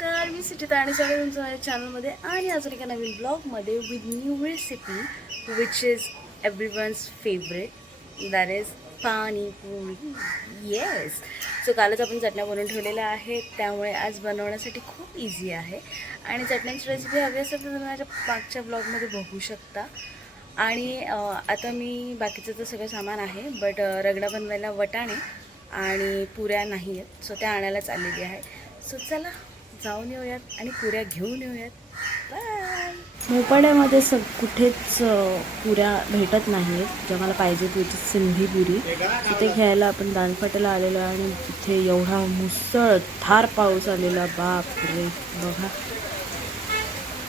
नमस्कार मी सिटी आणि सगळे तुमचं माझ्या चॅनलमध्ये आणि अजून एका नवीन ब्लॉगमध्ये with new recipe which is every one's favourite that is panipuri. Yes so कालच आपण चटण्या बनवून ठेवलेल्या आहेत. त्यामुळे आज बनवण्यासाठी खूप इझी आहे. आणि चटण्यांची रेसिपी हवी असेल तर तुम्ही माझ्या मागच्या ब्लॉगमध्ये बघू शकता. आणि आता मी बाकीचं तर सगळं सामान आहे बट रगडा बनवायला वटाणे आणि पुऱ्या नाही आहेत. सो त्या आणायलाच आलेली आहे. सो चला जाऊन येऊयात आणि पुऱ्या घेऊन येऊयात. बाय मोपाड्यामध्ये स कुठेच पुऱ्या भेटत नाहीत ज्या मला पाहिजे त्याची सिंधी पुरी. तिथे घ्यायला आपण दानफाट्याला आलेलो आहे आणि तिथे एवढा मुसळधार पाऊस आलेला. बाप रे बघा.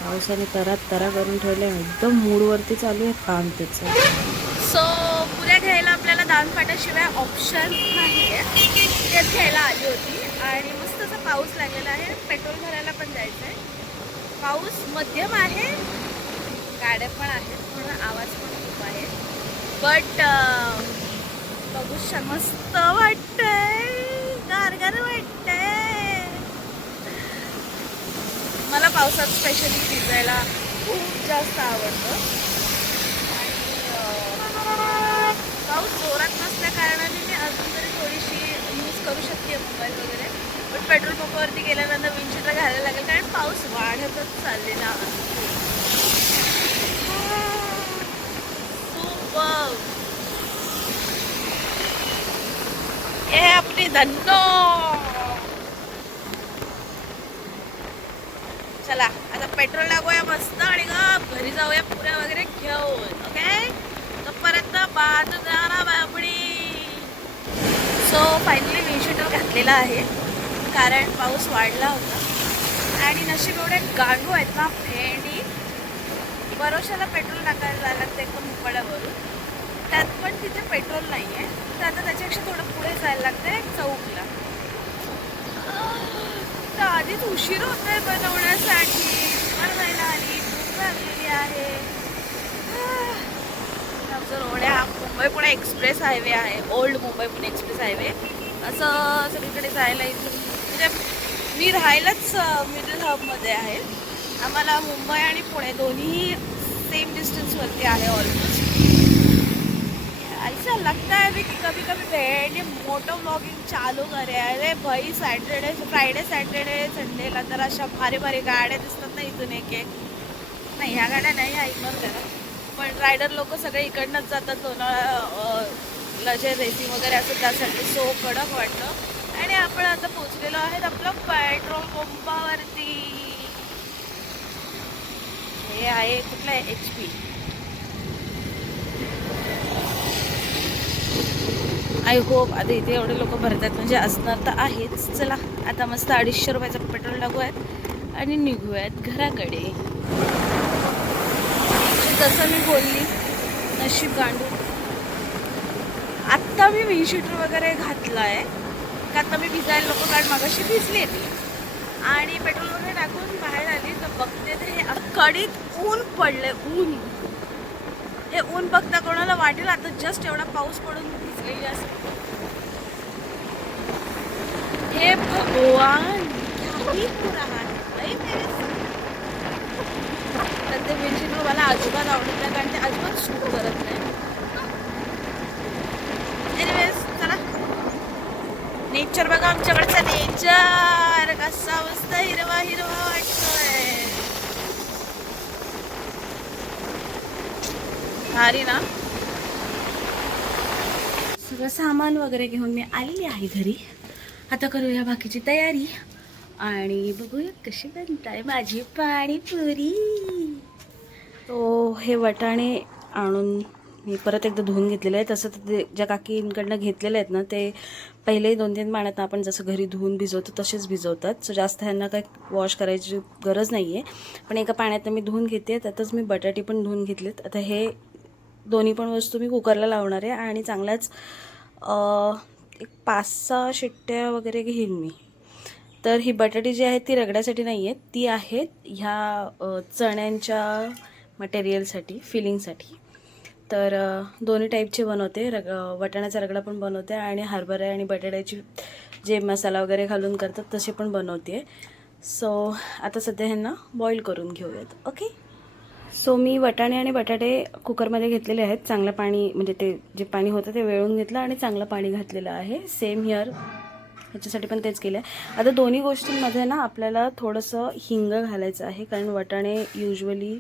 पावसाने तरात तरा करून ठेवले. एकदम मूडवरती चालू आहे काम त्याचं. सो पुऱ्या घ्यायला आपल्याला दानफाट्याशिवाय ऑप्शन नाही आहे घ्यायला आली होती आणि थोडासा पाऊस लागलेला आहे. पेट्रोल भरायला पण जायचं आहे पाऊस मध्यम आहे. गाड्या पण आहेत. म्हणून आवाज पण खूप आहे. बट बघू क्षमस्त मस्त वाटतंय. गारगार वाटतंय. मला पावसात स्पेशली भिजायला खूप जास्त आवडतं. आणि पाऊस जोरात नसल्या कारणाने मी अजून तरी थोडीशी यूज करू शकते मोबाईल वगैरे. पण पेट्रोल पंपावरती गेल्यानंतर विंडशीटर घालायला लागेल कारण पाऊस वाढतच चाललेला असतो Superb. आपली धन्नो. चला आता पेट्रोल लागूया मस्त आणि ग घरी जाऊया पुऱ्या वगैरे घेऊन ओके? तोपर्यंत बाद जाणार बापडी. सो फायनली विंशटर घातलेला आहे. कारण पाऊस वाढला होता. आणि नशीब एवढे गांडू आहेत ना भेंडी बरोशाला पेट्रोल टाकायला जायला लागतं एकदम मुकड्यावरून त्यात पण तिथे पेट्रोल नाही आहे तर आता त्याच्यापेक्षा थोडं पुढे जायला लागतं चौकला. तर आधीच उशीर होत आहे बनवण्यासाठी. पण जायला आली भूक लागलेली आहे. रोड्या रोड आहे मुंबई पुणे एक्सप्रेस हायवे आहे. Old Mumbai Pune express highway. असं सगळीकडे जायला इथून मी राहायलाच मिडल हबमध्ये आहे. आम्हाला मुंबई आणि पुणे दोन्ही सेम डिस्टन्सवरती आहे ऑलमोस्ट ऐसा लगता है मी कि कभी कभी बैठे मोटो ब्लॉगिंग चालू करे अरे भाई सॅटरडे फ्रायडे सॅटरडे संडेला तर अशा भारी भारी गाड्या दिसतात ना इथून एक एक नाही ह्या गाड्या नाही ऐकणार त्याला पण रायडर लोक सगळे इकडनंच जातात लोणावळा जे रेसिंग वगैरे असं त्यासाठी सो कडक वाटतं. आणि आपण आता पोचलेलो आहेत आपलं पेट्रोल पंपावरती. हे आहे कुठलं आहे? एच पी आय होप आता इथे एवढे लोक भरतात म्हणजे असणार तर आहेच. चला आता मस्त अडीचशे रुपयाचं पेट्रोल टाकूयात आणि निघूयात घराकडे. म्हणजे जसं मी बोलली नशीब गांडू आत्ता मी विंशीटर वगैरे घातला आहे का मी भिजायला नको कारण मागाशी भिजली ती आणि पेट्रोल वगैरे टाकून बाहेर आली तर बघते तर हे अकडीत ऊन पडले ऊन. हे ऊन बघता कोणाला वाटेल आता जस्ट एवढा पाऊस पडून भिजलेली असेल. हे भगवान तर ते विंडशीटर मला अजिबात आवडत नाही कारण ते अजिबात सूट करत नाही एनिवेज चला नेचर बघा आमच्याकडचा नेचर कसा मस्त हिरवा हिरवा वाटतोय. भारी ना? सगळं सामान वगैरे घेऊन मी आलेली आहे घरी. आता करूया बाकीची तयारी. आणि बघूया कशी बनताय माझी पाणीपुरी. तो हे वटाणे आणून मी परत एकदा धुवून घेतलेलं आहे तसं तर ते ज्या काकींकडनं घेतलेले आहेत ना ते पहिलेही दोन तीन पाण्यात आपण जसं घरी धुवून भिजवतो तसेच भिजवतात. सो जास्त ह्यांना काही वॉश करायची गरज नाही आहे पण एका पाण्यात मी धुवून घेते त्यातच मी बटाटे पण धुवून घेतलेत. आता हे दोन्ही पण वस्तू मी कुकरला लावणार आहे आणि चांगल्याच एक पाच सहा शिट्ट्या वगैरे घेईन मी. तर ही बटाटी जी आहेत ती रगड्यासाठी नाही आहेत ती आहेत ह्या चण्यांच्या मटेरियलसाठी फिलिंगसाठी तर दोन्ही टाईपचे बनवते. रग वाटाण्याचा रगडा पण बनवते आणि हरभरा आणि बटाट्याची जे मसाला वगैरे घालून करतात तसे पण बनवते. सो आता सध्या ह्यांना बॉईल करून घेऊयात. ओके सो मी वटाणे आणि बटाटे कुकरमध्ये घेतलेले आहेत. चांगलं पाणी म्हणजे ते जे पाणी होतं ते वेळून घेतलं आणि चांगलं पाणी घातलेलं आहे. सेम हिअर ह्याच्यासाठी पण तेच केलं आहे आता दोन्ही गोष्टींमध्ये ना आपल्याला थोडंसं हिंग घालायचं आहे कारण वटाणे युजली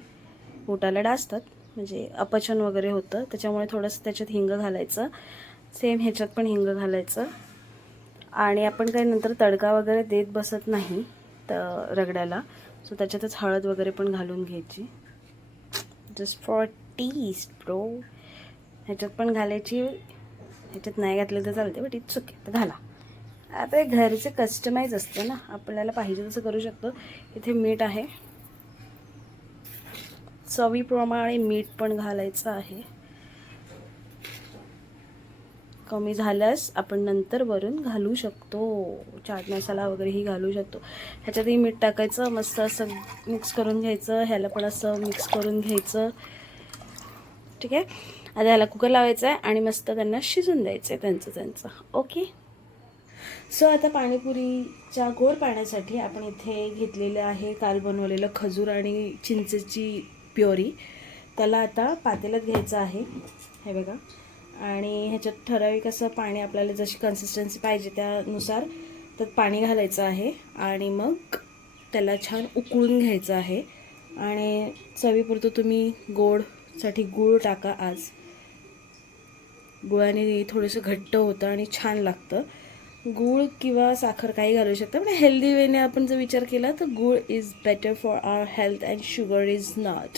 पोटाला डासतात. म्हणजे अपचन वगैरे होतं. त्याच्यामुळे थोडंसं त्याच्यात हिंग घालायचं. सेम ह्याच्यात पण हिंग घालायचं. आणि आपण काही नंतर तडका वगैरे देत बसत नाही तर रगड्याला. सो त्याच्यातच हळद वगैरे पण घालून घ्यायची. जस्ट फॉर टीस्ट प्रो ह्याच्यात पण घालायची. ह्याच्यात नाही घातलं तर चालते बट इट्स ओके तर घाला. आता घरचे कस्टमाइज असते ना. आपल्याला पाहिजे तसं करू शकतो. इथे मीठ आहे. चवीप्रमाणे मीठ पण घालायचं आहे. कमी झाल्यास आपण नंतर वरून घालू शकतो. चाट मसाला वगैरेही घालू शकतो. ह्याच्यातही मीठ टाकायचं मस्त असं मिक्स करून घ्यायचं ह्याला पण असं मिक्स करून घ्यायचं. ठीक आहे? आता ह्याला कुकर लावायचं आहे आणि मस्त त्यांना शिजून द्यायचं आहे त्यांचं त्यांचं. ओके सो आता पाणीपुरीच्या गोड पाण्यासाठी आपण इथे घेतलेलं आहे काल बनवलेलं खजूर आणि चिंचेची प्युरी त्याला आता पातेल्यात घ्यायचं आहे. हे बघा. आणि ह्याच्यात ठराविक असं पाणी आपल्याला जशी कन्सिस्टन्सी पाहिजे त्यानुसार त्यात पाणी घालायचं आहे. आणि मग त्याला छान उकळून घ्यायचं आहे. आणि चवीपुरतं तुम्ही गोडसाठी गूळ टाका आज. गुळाने थोडंसं घट्ट होतं आणि छान लागतं. गूळ किंवा साखर काही घालू शकता पण हेल्दी वेने आपण जर विचार केला तर gul is better for our health and sugar is not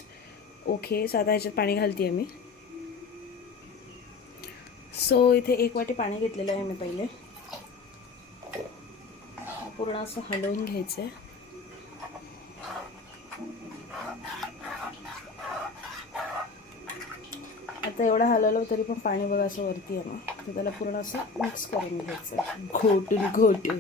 okay साधा ह्याच्यात पाणी घालते मी. सो इथे एक वाटी पाणी घेतलेलं आहे मी पहिले. पूर्ण असं हलवून घ्यायचं आहे आता एवढं हलवलं तरी पण पाणी बघा असं वरती आहे ना. तर त्याला पूर्ण असं मिक्स करून घ्यायचं आहे घोटून घोटून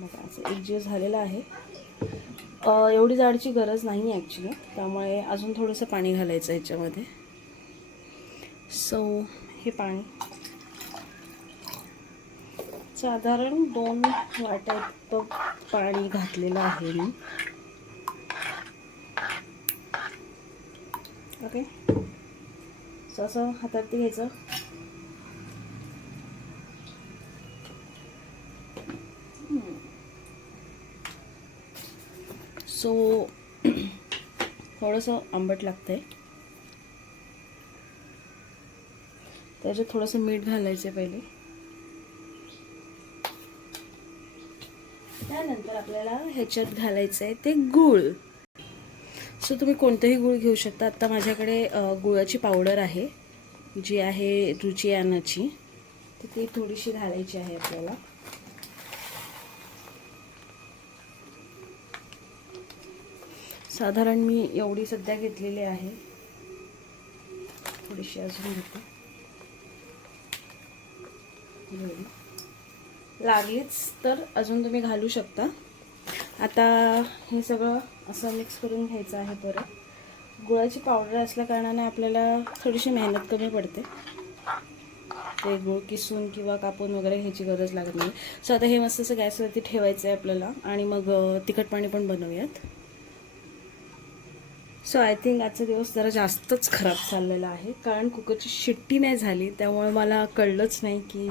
बघा झालेलं झालेला आहे. एवढी जाडची गरज नाही आहे ॲक्च्युली त्यामुळे अजून थोडंसं पाणी घालायचं याच्यामध्ये. सो हे पाणी. साधारण दोन वाट्या इतकं पाणी घातलेलं आहे मी. ओके सो असं हातात घ्यायचं. सो थोडंसं आंबट लागतं आहे त्याच्यात थोडंसं मीठ घालायचं आहे पहिले. त्यानंतर आपल्याला ह्याच्यात घालायचं आहे ते गूळ. सो तुम्ही कोणतंही गूळ घेऊ शकता. आत्ता माझ्याकडे गुळाची पावडर आहे जी आहे रुची तर ती थोडीशी घालायची आहे आपल्याला. साधारण मी एवढी सध्या घेतलेली आहे. थोडीशी अजून घेते. लागलीच तर अजून तुम्ही घालू शकता. आता हे सगळं असं मिक्स करून घ्यायचं आहे परत. गुळाची पावडर असल्या कारणाने आपल्याला थोडीशी मेहनत कमी पडते. ते गुळ किसून किंवा कापून वगैरे घ्यायची गरज लागत नाही. सो आता हे मस्त असं गॅसवरती ठेवायचं आहे आपल्याला. आणि मग तिखट पाणी पण बनवूयात. सो आय थिंक आजचा दिवस जरा जास्तच खराब चाललेला आहे. कारण कुकरची शिट्टी नाही झाली. त्यामुळे मला कळलंच नाही की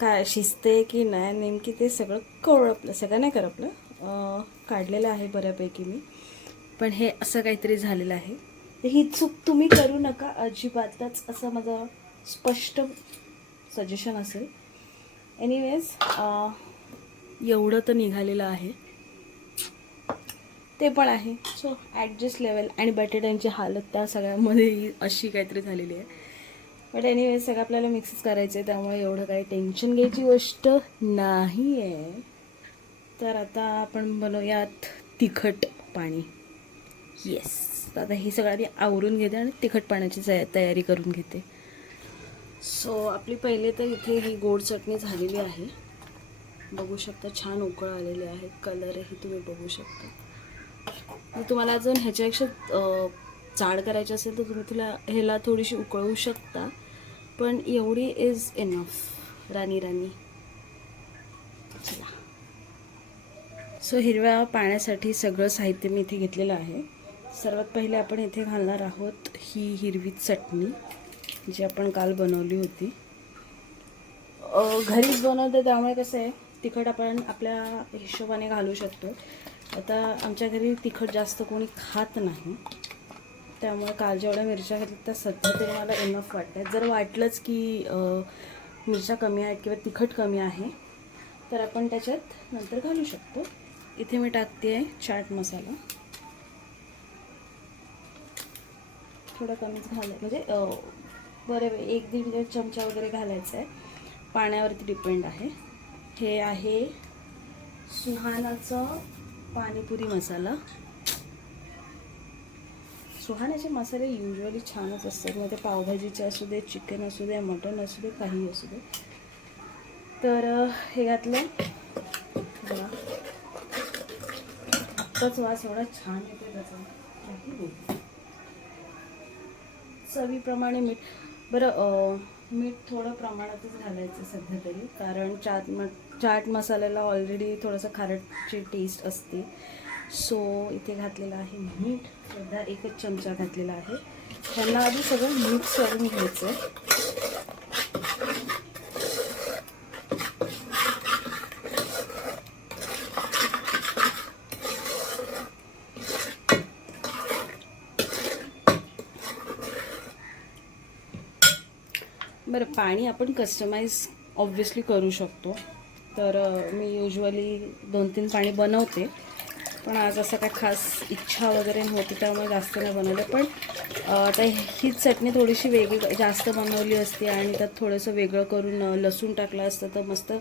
काय शिजते की नाही. नेमकी ते सगळं कळपलं सगळं नाही करपलं. काढलेलं आहे बऱ्यापैकी मी. पण हे असं काहीतरी झालेलं आहे. ही चूक तुम्ही करू नका. अजिबातच असं माझं स्पष्ट सजेशन असेल. एनिवेज एवढं तर निघालेलं आहे. ते पण आहे. सो ॲडजस्ट लेवल आणि बटाट्यांची हालत त्या सगळ्यामध्ये अशी काहीतरी झालेली आहे. बट एनिवे सगळं आपल्याला मिक्सच करायचं आहे त्यामुळे एवढं काही टेन्शन घ्यायची गोष्ट नाही आहे तर आता आपण बनवूयात तिखट पाणी. येस आता ही सगळं आधी आवरून घेते आणि तिखट पाण्याची तया- तयारी करून घेते. सो आपली पहिले तर इथे ही गोड चटणी झालेली आहे. बघू शकता छान उकळ आलेले आहे कलरही तुम्ही बघू शकता. तुम्हाला अजून ह्याच्यापेक्षा जाड करायची असेल तर तुम्ही तुला ह्याला थोडीशी उकळवू शकता. पण एवढी इज इनफ राणी राणी. चला. सो हिरव्या पाण्यासाठी सगळं साहित्य मी इथे घेतलेलं आहे. सर्वात पहिले आपण इथे घालणार आहोत ही हिरवी चटणी जी आपण काल बनवली होती. घरीच बनवते त्यामुळे कसं आहे तिखट आपण आपल्या हिशोबाने घालू शकतो. आता आमच्या घरी तिखट जास्त कोणी खात नाही. त्यामुळे काल जेवढ्या मिरच्या घेतल्या त्या सध्या तरी मला इनफ वाटत जर वाटलंच की मिरच्या कमी आहेत किंवा तिखट कमी आहे तर आपण त्याच्यात नंतर घालू शकतो. इथे मी टाकते आहे चाट मसाला. थोडा कमीच घालाय म्हणजे बरे एक दीड चमचा वगैरे घालायचा आहे पाण्यावरती डिपेंड आहे. हे आहे सुहानाचं पाणीपुरी मसाला. सुहाण्याचे मसाले युजली छानच असतात. मग ते पावभाजीचे असू दे चिकन असू दे मटन असू दे काही असू दे. तर हे घातलं. बघा. आत्ताच वास एवढा छान येतो त्याचा. चवीप्रमाणे मीठ. बरं मीठ थोडं प्रमाणातच घालायचं सध्या तरी. कारण चाट मट चाट मसाल्याला ऑलरेडी थोडंसं खारटची टेस्ट असते. सो इथे घातलेलं आहे मीठ. सध्या एकच चमचा घातलेला आहे. ह्यांना आधी सगळं मिक्स करून घ्यायचं आहे बरं पाणी आपण कस्टमाइज ऑब्वियसली करू शकतो. तर मी युजली दोन तीन पाणी बनवते. पण आज असं काय खास इच्छा वगैरे नव्हती त्यामुळे जास्त नाही बनवलं. पण आता ही चटणी थोडीशी वेगळी जास्त बनवली असती आणि त्यात थोडंसं वेगळं करून लसूण टाकलं असतं तर मस्त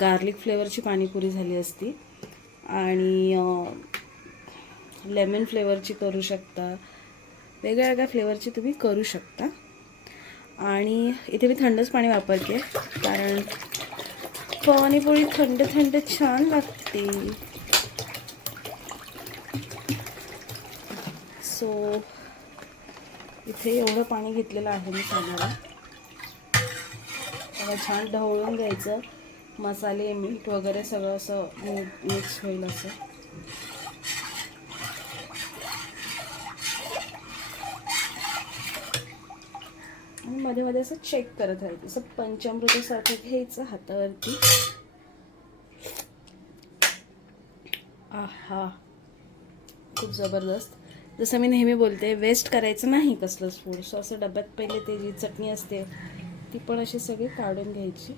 गार्लिक फ्लेवरची पाणीपुरी झाली असती. आणि लेमन फ्लेवरची करू शकता. वेगळ्या वेगळ्या फ्लेवरची तुम्ही करू शकता. आणि इथे मी थंडच पाणी वापरते कारण पाणीपुरी थंड थंड छान लागते. सो इथे एवढं पाणी घेतलेलं आहे मी सांगायला त्याला छान ढवळून घ्यायचं. मसाले मीठ वगैरे सगळं असं मिक्स होईल असं. मध्ये मध्ये असं चेक करत राहायचं. असं पंचामृतासारखं घ्यायचं हातावरती. आहा. खूप जबरदस्त. जसं मी नेहमी बोलते वेस्ट करायचं नाही कसलंच फूड सो असं डब्यात पहिले ते जी चटणी असते ती पण अशी सगळी काढून घ्यायची.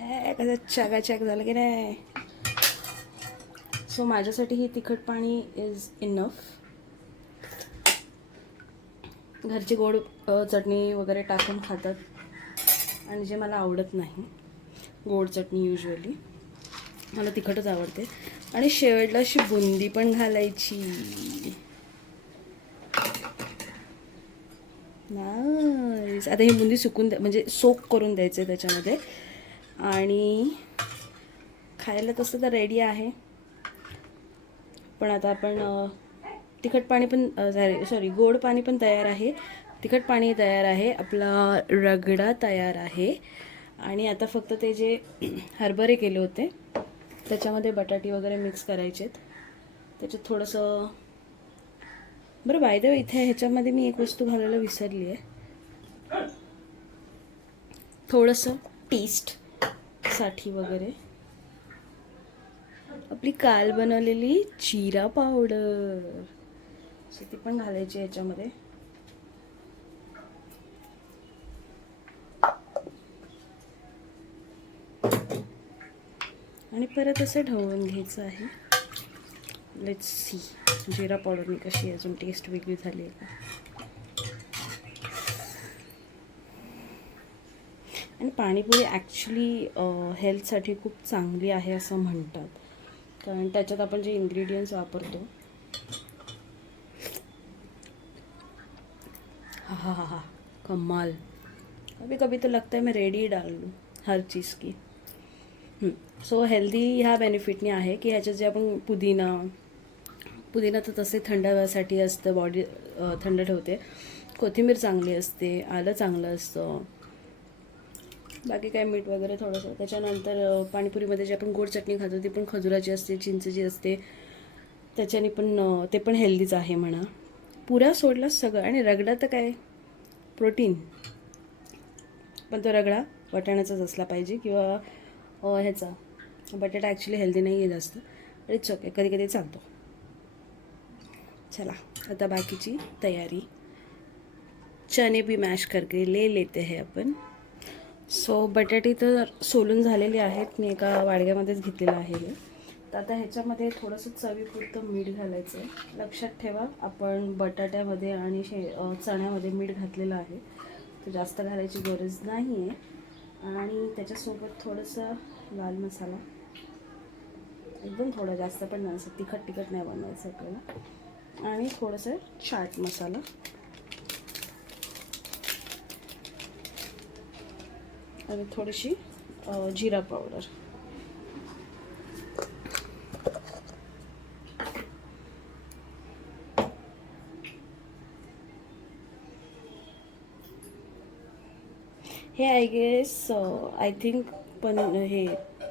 ए, कसं चगाचक झालं की नाही? सो माझ्यासाठी ही तिखट पाणी इज इनफ घरची गोड चटणी वगैरे टाकून खातात. आणि जे मला आवडत नाही गोड चटणी युजली मला तिखटच आवडते. आणि शेवटला अशी बुंदी पण घालायची. नाईस आता ही बुंदी सुकून द्या म्हणजे सोक करून द्यायचं त्याच्यामध्ये. आणि खायला तसं तर रेडी आहे. पण आता आपण तिखट पाणी पण सॉरी गोड पाणी पण तयार आहे. तिखट पाणी तयार आहे आपला रगडा तयार आहे. आणि आता फक्त ते जे हरभरे केले होते त्याच्यामध्ये बटाटी वगैरे मिक्स करायचेत. त्याच्यात थोडंसं बरं बाय द इथे ह्याच्यामध्ये मी एक वस्तू घालायला विसरली आहे. थोडंसं टेस्टसाठी वगैरे. आपली काल बनवलेली जिरा पावडर सो ती पण घालायची याच्यामध्ये. आणि परत असं ढवळून घ्यायचं आहे. लेट्स सी जिरा पावडरनी कशी अजून टेस्ट वेगळी झाली आहे. का आणि पाणीपुरी ॲक्च्युली हेल्थसाठी खूप चांगली आहे असं म्हणतात. कारण त्याच्यात आपण जे इन्ग्रेडियंट्स वापरतो हा हा हा कमाल. कभी कभी तो लगता है मैं रेडी डाल लूँ हर चीज़ की। सो हेल्दी ह्या बेनिफिटने आहे की ह्याच्यात जे आपण पुदिना पुदिना तर तसे थंड हव्यासाठी असतं बॉडी थंड ठेवते. कोथिंबीर चांगली असते आलं चांगलं असतं. बाकी काय मीठ वगैरे थोडंसं. त्याच्यानंतर पाणीपुरीमध्ये जे आपण गोड चटणी खातो ती पण खजुराची असते चिंचची असते. त्याच्याने पण ते पण हेल्दीच आहे म्हणा. पुऱ्या सोडलाच सगळं. आणि रगडा तर काय? प्रोटीन. पण तो रगडा वाटाण्याचाच असला पाहिजे किंवा ह्याचा. बटाटा ॲक्च्युली हेल्दी नाही आहे जास्त इट्स ओके कधी कधी चालतो. चला आता बाकीची तयारी. चने भी मॅश करके ले लेते हैं आपण. सो बटाटे तर सोलून झालेले आहेत. मी एका वाडग्यामध्येच घेतलेलं आहे हे. तर आता ह्याच्यामध्ये थोडंसं चवीपुरतं मीठ घालायचं आहे. लक्षात ठेवा आपण बटाट्यामध्ये आणि शे चण्यामध्ये मीठ घातलेलं आहे. तर जास्त घालायची गरज नाही आहे. आणि त्याच्यासोबत थोडंसं लाल मसाला. एकदम थोडा जास्त पण नाही असं तिखट तिखट नाही बनवायचं आपल्याला. आणि थोडंसं चाट मसाला. आणि थोडीशी जिरा पावडर. हे आय गेस आय थिंक पण हे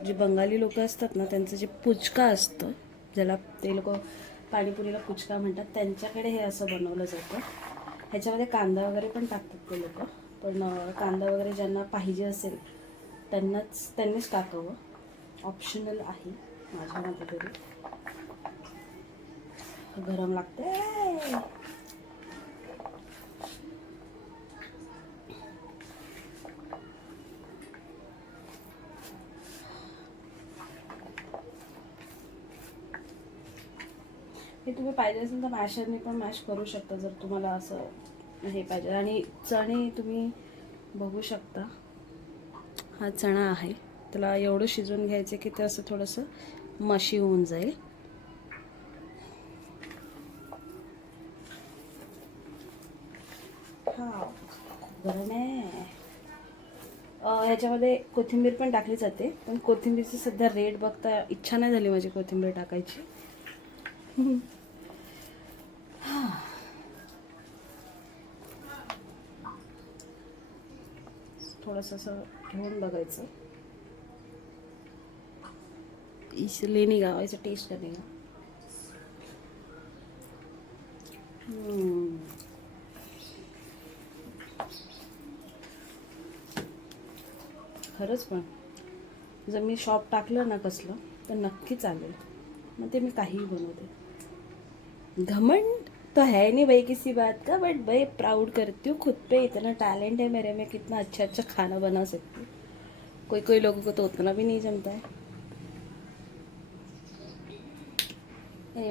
जे बंगाली लोक असतात ना त्यांचं जे पुचका असतं ज्याला ते लोक पाणीपुरीला पुचका म्हणतात त्यांच्याकडे हे असं बनवलं जातं. ह्याच्यामध्ये कांदा वगैरे पण टाकतात ते लोक. पण कांदा वगैरे ज्यांना पाहिजे असेल त्यांनाच त्यांनीच टाकावं. ऑप्शनल आहे माझ्या मते तरी. गरम लागते हे तुम्ही पाहिजे असेल तर मॅशरने पण मॅश करू शकता जर तुम्हाला असं हे पाहिजे. आणि चणे तुम्ही बघू शकता. हा चणा आहे. त्याला एवढं शिजवून घ्यायचं की ते असं थोडंसं मशी होऊन जाईल. हा गरम आहे ह्याच्यामध्ये कोथिंबीर पण टाकली जाते. पण कोथिंबीरची सध्या रेट बघता इच्छा नाही झाली माझी कोथिंबीर टाकायची. थोडंसं असं घेऊन बघायचं. इसलिए नहीं गावायचं टेस्ट नाही का खरंच पण. जर मी शॉप टाकलं ना कसलं तर नक्की चालेल. मग ते मी काहीही बनवते. घमंड? तो है नहीं भाई किसी बात का बट भाई प्राउड करती हूँ खुद पे इतना टैलेंट है मेरे में कितना अच्छा अच्छा खाना बना सकती हूँ। कोई कोई लोगों को तो उतना भी नहीं जमता है।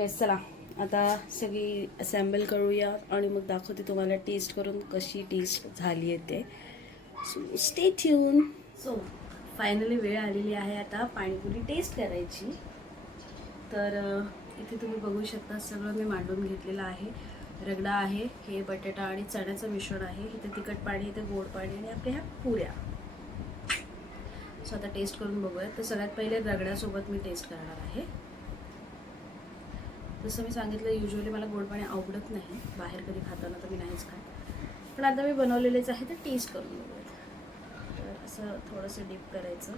चला। आता सगळी असेंबल करूया आणि मग दाखवते तुम्हाला टेस्ट करून कशी टेस्ट झाली आहे ते. So stay tuned so finally वेळ आलेली आहे आता पाणीपुरी टेस्ट करायची. तर इथे तुम्ही बघू शकता सगळं मी मांडून घेतलेलं आहे. रगडा आहे हे बटाटा आणि चण्याचं मिश्रण आहे. इथे तिखट पाणी इथे गोड पाणी आणि आपल्या ह्या पुऱ्या. सो आता टेस्ट करून बघूया तर सगळ्यात पहिले रगड्यासोबत मी टेस्ट करणार आहे. जसं मी सांगितलं युजली मला गोड पाणी आवडत नाही. बाहेर कधी खाताना तर मी नाहीच खात. पण आता मी बनवलेलेच आहे तर टेस्ट करून बघूयात. तर असं थोडंसं डीप करायचं.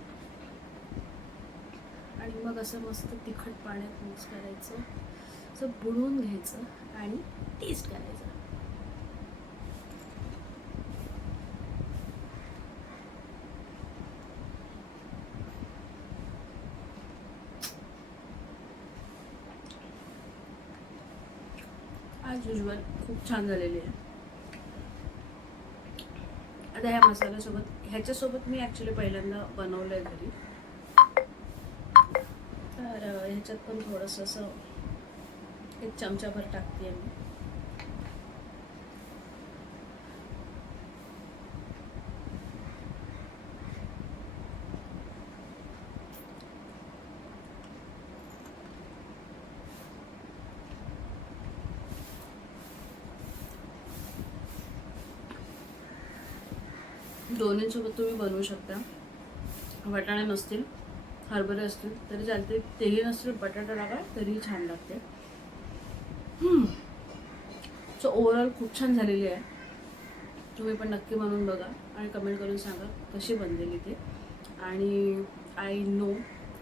आणि मग असं मस्त तिखट पाण्यात मिक्स करायचं. असं बुडवून घ्यायचं आणि टेस्ट करायचं. आज युजल खूप छान झालेली आहे. आता ह्या मसाल्यासोबत ह्याच्यासोबत मी ॲक्च्युली पहिल्यांदा बनवलं आहे घरी. ह्याच्यात पण थोडंसं असं एक चमचाभर टाकते मी दोन्हीसोबत तुम्ही बनवू शकता. वाटाणे नसतील. हरभरे असतील तरी चालते तेही नसतील बटाटा टाका तरीही छान लागते सो ओव्हरऑल खूप छान झालेली आहे. तुम्ही पण नक्की बनवून बघा आणि कमेंट करून सांगा कशी बनलेली ते. आणि आय नो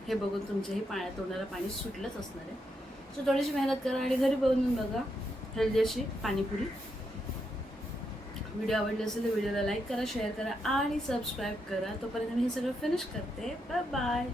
हे बघून तुमच्याही हे पाण्यात तोंडाला पाणी सुटलंच असणार आहे. सो थोडीशी मेहनत करा आणि घरी बनवून बघा. हेल्दी अशी पाणीपुरी. व्हिडिओ आवडले असेल तर व्हिडिओला लाईक करा शेअर करा आणि सबस्क्राईब करा. तोपर्यंत मी हे सगळं फिनिश करते. Bye bye